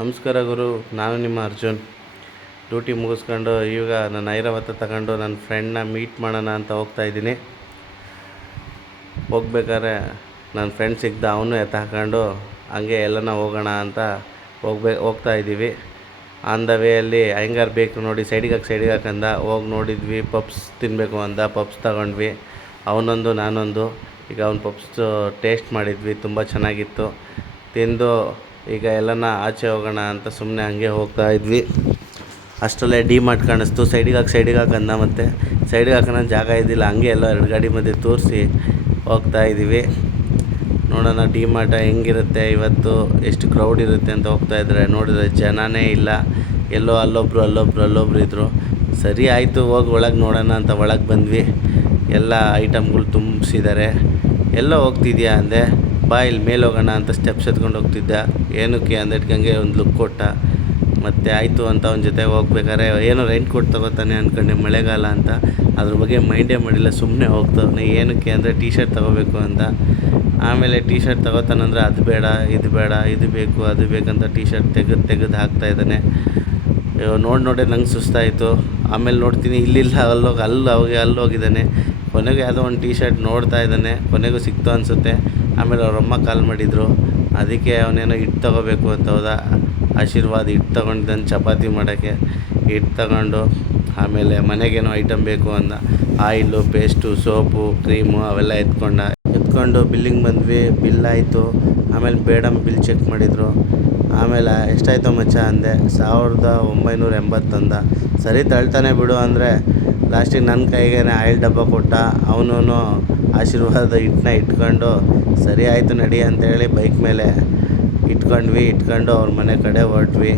ನಮಸ್ಕಾರ ಗುರು, ನಾನು ನಿಮ್ಮ ಅರ್ಜುನ್. ಡ್ಯೂಟಿ ಮುಗಿಸ್ಕೊಂಡು ಈಗ ನನ್ನ ಐರಾವತ ತಗೊಂಡು ನನ್ನ ಫ್ರೆಂಡ್ನ ಮೀಟ್ ಮಾಡೋಣ ಅಂತ ಹೋಗ್ತಾಯಿದ್ದೀನಿ. ಹೋಗ್ಬೇಕಾದ್ರೆ ನನ್ನ ಫ್ರೆಂಡ್ ಸಿಗ್ದ, ಅವನು ಹಾಕೊಂಡು ಹಂಗೆ ಎಲ್ಲನ ಹೋಗೋಣ ಅಂತ ಹೋಗ್ತಾಯಿದ್ದೀವಿ. ಆನ್ ದ ವೇಯಲ್ಲಿ ಅಯ್ಯಂಗಾರ್ ಬೇಕು ನೋಡಿ, ಸೈಡಿಗೆ ಹಾಕಂದ. ಹೋಗಿ ನೋಡಿದ್ವಿ, ಪಪ್ಸ್ ತಿನ್ನಬೇಕು ಅಂದ. ಪಪ್ಸ್ ತಗೊಂಡ್ವಿ, ಅವನೊಂದು ನಾನೊಂದು. ಈಗ ಅವ್ನು ಪಪ್ಸ್ ಟೇಸ್ಟ್ ಮಾಡಿದ್ವಿ, ತುಂಬ ಚೆನ್ನಾಗಿತ್ತು. ತಿಂದು ಈಗ ಎಲ್ಲನ ಆಚೆ ಹೋಗೋಣ ಅಂತ ಸುಮ್ಮನೆ ಹಂಗೆ ಹೋಗ್ತಾ ಇದ್ವಿ. ಅಷ್ಟರಲ್ಲೇ ಡಿ ಮಾರ್ಟ್ ಕಾಣಿಸ್ತು. ಸೈಡಿಗೆ ಹಾಕಂದ. ಮತ್ತು ಸೈಡಿಗೆ ಹಾಕೋಣ ಜಾಗ ಇದ್ದಿಲ್ಲ, ಹಂಗೆ ಎಲ್ಲ ಎರಡು ಗಾಡಿ ಮಧ್ಯೆ ತೋರಿಸಿ ಹೋಗ್ತಾ ಇದ್ದೀವಿ. ನೋಡೋಣ ಡಿ ಮಾರ್ಟ ಹೆಂಗಿರುತ್ತೆ ಇವತ್ತು, ಎಷ್ಟು ಕ್ರೌಡ್ ಇರುತ್ತೆ ಅಂತ ಹೋಗ್ತಾಯಿದ್ರೆ ನೋಡಿದ್ರೆ ಜನನೇ ಇಲ್ಲ. ಎಲ್ಲೋ ಅಲ್ಲೊಬ್ರು ಇದ್ದರು. ಸರಿ ಆಯಿತು, ಹೋಗಿ ಒಳಗೆ ನೋಡೋಣ ಅಂತ ಒಳಗೆ ಬಂದ್ವಿ. ಎಲ್ಲ ಐಟಮ್ಗಳು ತುಂಬಿಸಿದ್ದಾರೆ. ಎಲ್ಲೋ ಹೋಗ್ತಿದ್ಯಾ ಅಂದೆ. ಬಾ ಇಲ್ಲಿ ಮೇಲೆ ಹೋಗೋಣ ಅಂತ ಸ್ಟೆಪ್ಸ್ ಎತ್ಕೊಂಡು ಹೋಗ್ತಿದ್ದ. ಏನಕ್ಕೆ ಅಂದಿಟ್ಕಂಗೆ ಒಂದು ಲುಕ್ ಕೊಟ್ಟ. ಮತ್ತು ಆಯಿತು ಅಂತ ಅವನ ಜೊತೆ ಹೋಗ್ಬೇಕಾದ್ರೆ ಏನೋ ರೈನ್ ಕೋಟ್ ತಗೋತಾನೆ ಅಂದ್ಕೊಂಡೆ, ಮಳೆಗಾಲ ಅಂತ. ಅದ್ರ ಬಗ್ಗೆ ಮೈಂಡೇ ಮಾಡಿಲ್ಲ, ಸುಮ್ಮನೆ ಹೋಗ್ತಾವನೆ. ಏನಕ್ಕೆ ಅಂದರೆ ಟಿ ಶರ್ಟ್ ತೊಗೋಬೇಕು ಅಂತ. ಆಮೇಲೆ ಟಿ ಶರ್ಟ್ ತೊಗೋತಾನಂದ್ರೆ ಅದು ಬೇಡ, ಇದು ಬೇಡ, ಇದು ಬೇಕು, ಅದು ಬೇಕಂತ ಟಿ ಶರ್ಟ್ ತೆಗೆದು ಹಾಕ್ತಾಯಿದ್ದಾನೆ. ನೋಡಿ ನಂಗೆ ಸುಸ್ತಾಯಿತು. ಆಮೇಲೆ ನೋಡ್ತೀನಿ, ಇಲ್ಲಿಲ್ಲ ಅಲ್ಲೋಗಿದ್ದಾನೆ. ಕೊನೆಗೆ ಯಾವುದೋ ಒಂದು ಟಿ ಶರ್ಟ್ ನೋಡ್ತಾ ಇದ್ದಾನೆ. ಕೊನೆಗೂ ಸಿಕ್ತು ಅನಿಸುತ್ತೆ. ಆಮೇಲೆ ಅವರಮ್ಮ ಕಾಲ್ ಮಾಡಿದರು. ಅದಕ್ಕೆ ಅವನೇನೋ ಹಿಟ್ಟು ತೊಗೋಬೇಕು ಅಂತ ಹೋದ. ಆಶೀರ್ವಾದ ಹಿಟ್ಟು ತೊಗೊಂಡಿದ್ದಾನೆ ಚಪಾತಿ ಮಾಡೋಕ್ಕೆ. ಹಿಟ್ಟು ತಗೊಂಡು ಆಮೇಲೆ ಮನೆಗೇನೋ ಐಟಮ್ ಬೇಕು ಅಂದ. ಆಯಿಲು, ಪೇಸ್ಟು, ಸೋಪು, ಕ್ರೀಮು ಅವೆಲ್ಲ ಎತ್ಕೊಂಡು ಬಿಲ್ಲಿಂಗ್ ಬಂದ್ವಿ. ಬಿಲ್ ಆಯಿತು. ಆಮೇಲೆ ಮೇಡಮ್ ಬಿಲ್ ಚೆಕ್ ಮಾಡಿದರು. ಆಮೇಲೆ ಎಷ್ಟಾಯಿತು ಮಚ್ಚ ಅಂದೆ. 1980 ಅಂದ. ಸರಿ ತಳ್ತಾನೆ ಬಿಡು ಅಂದರೆ ಲಾಸ್ಟಿಗೆ ನನ್ನ ಕೈಗೇನೆ ಆಯಿಲ್ ಡಬ್ಬ ಕೊಟ್ಟ. ಅವನು ಆಶೀರ್ವಾದ ಹಿಟ್ಟನ್ನ ಇಟ್ಕೊಂಡು ಸರಿ ಆಯಿತು ನಡಿ ಅಂತೇಳಿ ಬೈಕ್ ಮೇಲೆ ಇಟ್ಕೊಂಡು ಅವ್ರ ಮನೆ ಕಡೆ ಹೊರಟ್ವಿ.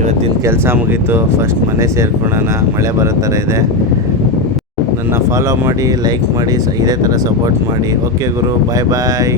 ಇವತ್ತಿನ ಕೆಲಸ ಮುಗೀತು. ಫಸ್ಟ್ ಮನೆ ಸೇರ್ಕೊಳ್ಳೋಣ, ಮಳೆ ಬರೋ ಥರ ಇದೆ. ನನ್ನ ಫಾಲೋ ಮಾಡಿ, ಲೈಕ್ ಮಾಡಿ, ಇದೇ ಥರ ಸಪೋರ್ಟ್ ಮಾಡಿ. ಓಕೆ ಗುರು, ಬಾಯ್.